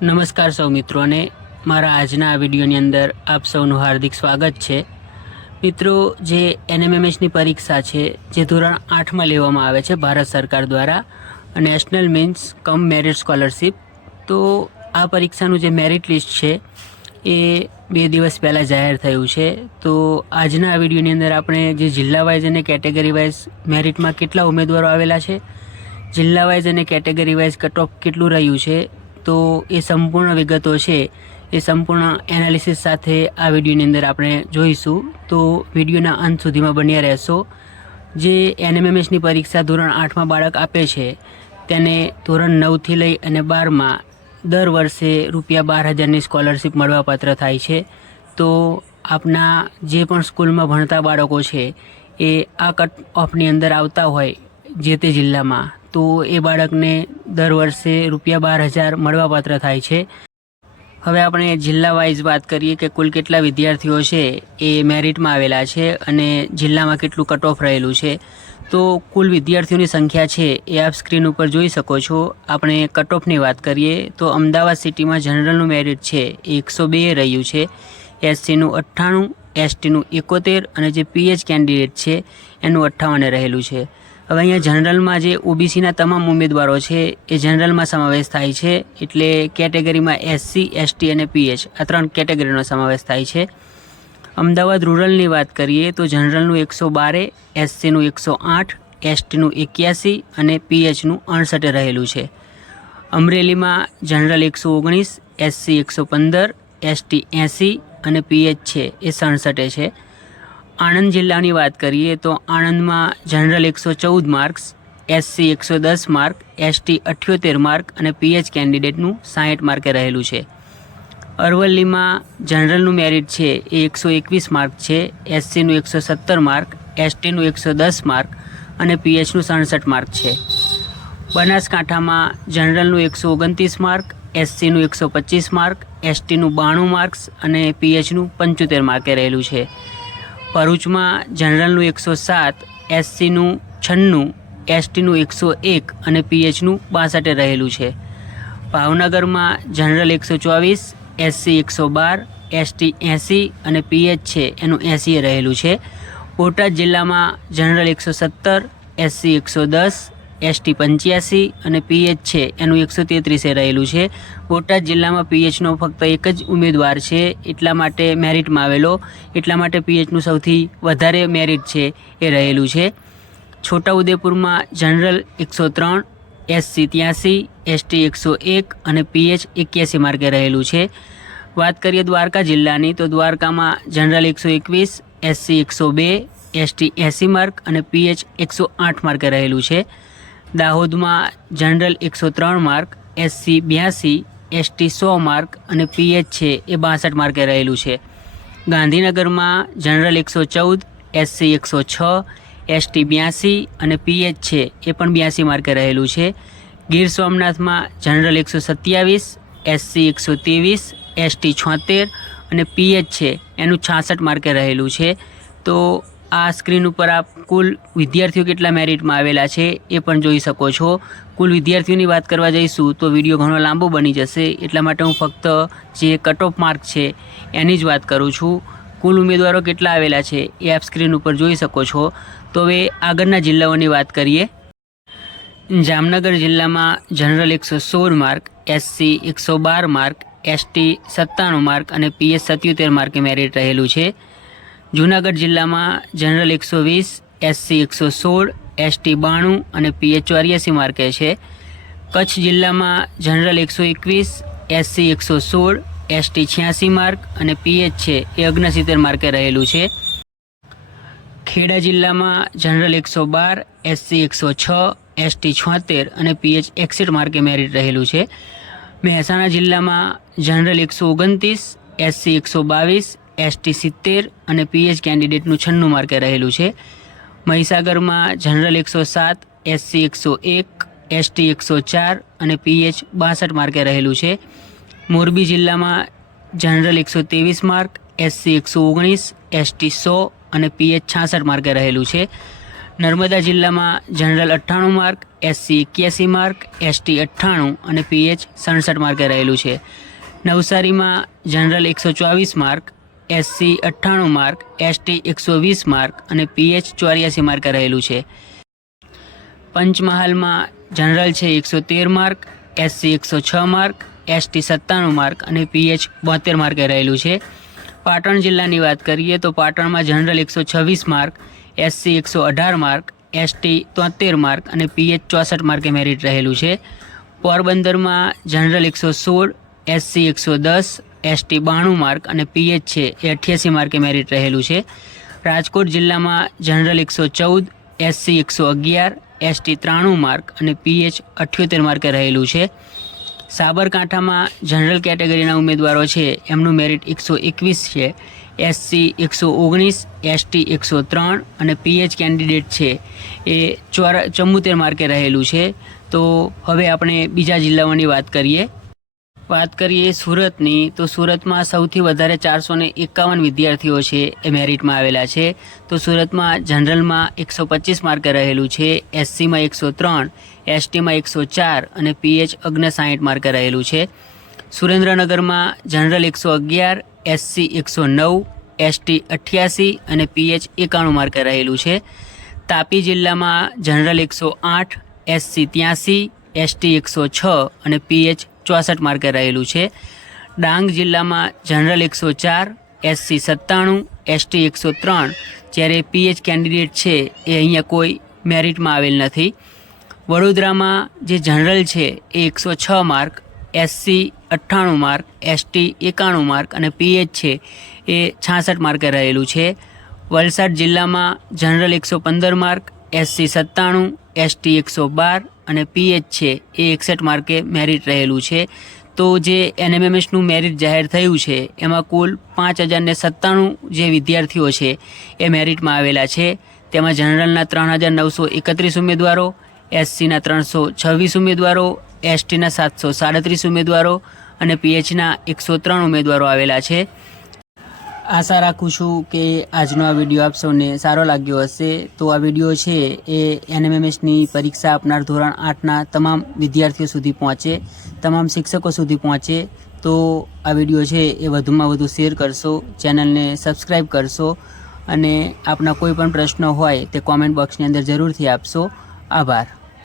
નમસ્કાર સૌ મિત્રોને મારા આજના આ વિડીયોની અંદર આપ સૌનું હાર્દિક સ્વાગત છે। મિત્રો, જે એનએમએમએસની પરીક્ષા છે જે ધોરણ 8માં લેવામાં આવે છે ભારત સરકાર દ્વારા, નેશનલ મીન્સ કમ મેરિટ સ્કોલરશિપ, તો આ પરીક્ષાનું જે મેરિટ લિસ્ટ છે એ 2 દિવસ પહેલાં જાહેર થયું છે। તો આજના આ વિડીયોની અંદર આપણે જે જિલ્લા વાઇઝ અને કેટેગરી વાઇઝ મેરિટમાં કેટલા ઉમેદવારો આવેલા છે, જિલ્લા વાઇઝ અને કેટેગરી વાઇઝ કટ ઓફ કેટલું રહ્યું છે, તો એ સંપૂર્ણ વિગતો છે એ સંપૂર્ણ એનાલિસિસ સાથે આ વિડીયોની અંદર આપણે જોઈશું। તો વિડીયોના અંત સુધીમાં બન્યા રહેશો। જે એનએમએમએસની પરીક્ષા ધોરણ 8માં બાળક આપે છે તેને ધોરણ 9થી લઈ અને 12માં દર વર્ષે ₹12,000ની સ્કોલરશિપ મળવાપાત્ર થાય છે। તો આપના જે પણ સ્કૂલમાં ભણતા બાળકો છે એ આ કટ ઓફની અંદર આવતા હોય જે તે જિલ્લામાં, તો એ બાળકને દર વર્ષે ₹12,000 મળવાપાત્ર થાય છે। હવે આપણે જિલ્લા વાઇઝ વાત કરીએ કે કુલ કેટલા વિદ્યાર્થીઓ છે એ મેરિટમાં આવેલા છે અને જિલ્લામાં કેટલું કટ ઓફ રહેલું છે। તો કુલ વિદ્યાર્થીઓની સંખ્યા છે એ આપ સ્ક્રીન ઉપર જોઈ શકો છો। આપણે કટ ઓફની વાત કરીએ તો અમદાવાદ સિટીમાં જનરલનું મેરિટ છે એ 102 રહ્યું છે, એસસીનું 98, એસટીનું 71 અને જે પીએચ કેન્ડિડેટ છે એનું 58 રહેલું છે। હવે અહીંયા જનરલમાં જે ઓબીસીના તમામ ઉમેદવારો છે એ જનરલમાં સમાવેશ થાય છે, એટલે કેટેગરીમાં એસસી, એસટી અને પીએચ આ 3 કેટેગરીનો સમાવેશ થાય છે। અમદાવાદ રૂરલની વાત કરીએ તો જનરલનું 112, એસસીનું 108, એસટીનું 81 અને પીએચનું 68 રહેલું છે। અમરેલીમાં જનરલ 119, એસસી 115, એસટી 80 અને પીએચ છે એ 67 છે। આણંદ જિલ્લાની વાત કરીએ તો આણંદમાં general 114 marks, SC 110 mark, ST 78 mark અને પીએચ કેન્ડિડેટનું 60 માર્કે રહેલું છે। અરવલ્લીમાં જનરલનું મેરિટ છે એ 121 માર્ક છે, એસસીનું 117 માર્ક, એસટીનું 110 માર્ક અને પીએચનું 67 માર્ક છે। બનાસકાંઠામાં જનરલનું 129 માર્ક, એસસીનું 125 માર્ક, એસટીનું 92 માર્ક્સ અને પીએચનું 75 માર્કે રહેલું છે। ભરૂચમાં જનરલનું 107, એસસીનું 96, એસટીનું 101 અને પીએચનું 62 રહેલું છે। ભાવનગરમાં જનરલ 124, એસસી 112, એસટી 80 અને પીએચ છે એનું 80 રહેલું છે। બોટાદ જિલ્લામાં જનરલ 117, એસસી 110, એસટી 85 અને પીએચ છે એનું 133 રહેલું છે। બોટાદ જિલ્લામાં પીએચનો ફક્ત એક જ ઉમેદવાર છે, એટલા માટે મેરિટમાં આવેલો, એટલા માટે પીએચનું સૌથી વધારે મેરિટ છે એ રહેલું છે। છોટાઉદેપુરમાં જનરલ 103, એસસી 83, એસટી 101 અને પીએચ 81 માર્કે રહેલું છે। વાત કરીએ દ્વારકા જિલ્લાની તો દ્વારકામાં જનરલ 121, એસસી 102, એસટી 80 માર્ક અને પીએચ 108 માર્કે રહેલું છે। દાહોદમાં general 103 mark, SC 82, ST 100 mark અને પીએચ છે એ 62 માર્કે રહેલું છે। ગાંધીનગરમાં જનરલ 114, એસસી 106, એસટી 82 અને પીએચ છે એ પણ 82 માર્કે રહેલું છે। ગીર સોમનાથમાં જનરલ 127, એસસી 123, એસટી 76 અને પીએચ છે એનું 66 માર્કે રહેલું છે। તો આ સ્ક્રીન ઉપર આપ કુલ વિદ્યાર્થીઓ કેટલા મેરિટમાં આવેલા છે એ પણ જોઈ શકો છો। કુલ વિદ્યાર્થીઓની વાત કરવા જઈશું તો વિડીયો ઘણો લાંબો બની જશે, એટલા માટે હું ફક્ત જે કટ ઓફ માર્ક છે એની જ વાત કરું છું। કુલ ઉમેદવારો કેટલા આવેલા છે એ આપ સ્ક્રીન ઉપર જોઈ શકો છો। તો હવે આગળના જિલ્લાઓની વાત કરીએ। જામનગર જિલ્લામાં general 116 mark, SC 112 mark, ST 97 mark અને પીએચ 77 માર્કે મેરિટ રહેલું છે। જૂનાગઢ જિલ્લામાં જનરલ 120, એસસી 116, એસટી 92 અને પીએચ 84 માર્કે છે। કચ્છ જિલ્લામાં જનરલ 121, એસસી 116, એસટી 86 માર્ક અને પીએચ છે એ 69 માર્કે રહેલું છે। ખેડા જિલ્લામાં જનરલ 112, એસસી 106, એસટી 76 અને પીએચ 61 માર્કે મેરિટ રહેલું છે। મહેસાણા જિલ્લામાં જનરલ 129, એસસી 122, એસટી 70 અને પીએચ કેન્ડિડેટનું 96 માર્કે રહેલું છે। મહીસાગરમાં જનરલ 107, એસસી 101, એસટી 104 અને પીએચ 62 માર્કે રહેલું છે। મોરબી જિલ્લામાં જનરલ 123 માર્ક, એસસી 119, એસટી 100 અને પીએચ 66 માર્કે રહેલું છે। નર્મદા જિલ્લામાં general 98 mark, SC 81 mark, ST 98 અને PH 67 માર્કે રહેલું છે. નવસારીમાં general 124 mark, SC 98 mark, ST 120 mark અને PH 84 માર્કે રહેલું છે. પંચમહાલમાં જનરલ છે 113 mark, SC 106 mark, ST 97 mark અને PH 72 માર્કે રહેલું છે. પાટણ જિલ્લાની વાત કરીએ તો પાટણમાં general 126 mark, SC 118 mark, ST 73 mark અને PH 64 માર્કે મેરિટ રહેલું છે. પોરબંદરમાં જનરલ 116, SC 110, ST 92 માર્ક અને PH છે એ 88 માર્કે મેરિટ રહેલું છે. રાજકોટ જિલ્લામાં જનરલ 114, SC 111, ST 93 માર્ક અને PH 78 માર્કે રહેલું છે. સાબરકાંઠામાં જનરલ કેટેગરીના ઉમેદવારો છે એમનું મેરિટ 121 છે. SC 119, ST 103 અને PH કેન્ડિડેટ છે એ 74 માર્કે રહેલું છે. તો હવે આપણે બીજા જિલ્લાઓની વાત કરીએ સુરતની, તો સુરતમાં સૌથી વધારે 451 વિદ્યાર્થીઓ છે એ મેરિટમાં આવેલા છે. તો સુરતમાં જનરલમાં 125 માર્કે રહેલું છે, SCમાં 103, STમાં 104 અને PH 59 માર્કે રહેલું છે. સુરેન્દ્રનગરમાં જનરલ 111, SC 109, ST 88 અને PH 91 માર્કે રહેલું છે. તાપી જિલ્લામાં જનરલ 108, SC 83, ST 106 અને PH 64 માર્કે રહેલું છે. ડાંગ જિલ્લામાં જનરલ 104, SC 97, ST 103 જ્યારે PH કેન્ડિડેટ છે એ અહીંયા કોઈ મેરિટમાં આવેલ નથી. વડોદરામાં જે જનરલ છે એ 106 mark, SC 98 mark, ST 91 mark અને PH છે એ 66 માર્કે રહેલું છે. વલસાડ જિલ્લામાં જનરલ 115 માર્ક, SC 97, ST 112 અને PH છે એ 61 માર્કે મેરિટ રહેલું છે. તો જે NMMSનું મેરિટ જાહેર થયું છે એમાં કુલ 5097 જે વિદ્યાર્થીઓ છે એ મેરિટમાં આવેલા છે. તેમાં જનરલના 3931 ઉમેદવારો, SCના 326 ઉમેદવારો, STના 737 ઉમેદવારો અને PHના 103 ઉમેદવારો આવેલા છે. આશા રાખું છું કે આજનો આ વિડીયો આપ સૌને સારો લાગ્યો હશે. તો આ વિડીયો છે એ NMMSની પરીક્ષા આપનાર ધોરણ 8ના તમામ વિદ્યાર્થીઓ સુધી પહોંચે, તમામ શિક્ષકો સુધી પહોંચે. તો આ વિડીયો છે એ વધુમાં વધુ શેર કરશો, ચેનલને સબસ્ક્રાઈબ કરશો અને આપના કોઈ પણ પ્રશ્નો હોય તે કોમેન્ટ બોક્સની અંદર જરૂરથી આપશો. આભાર.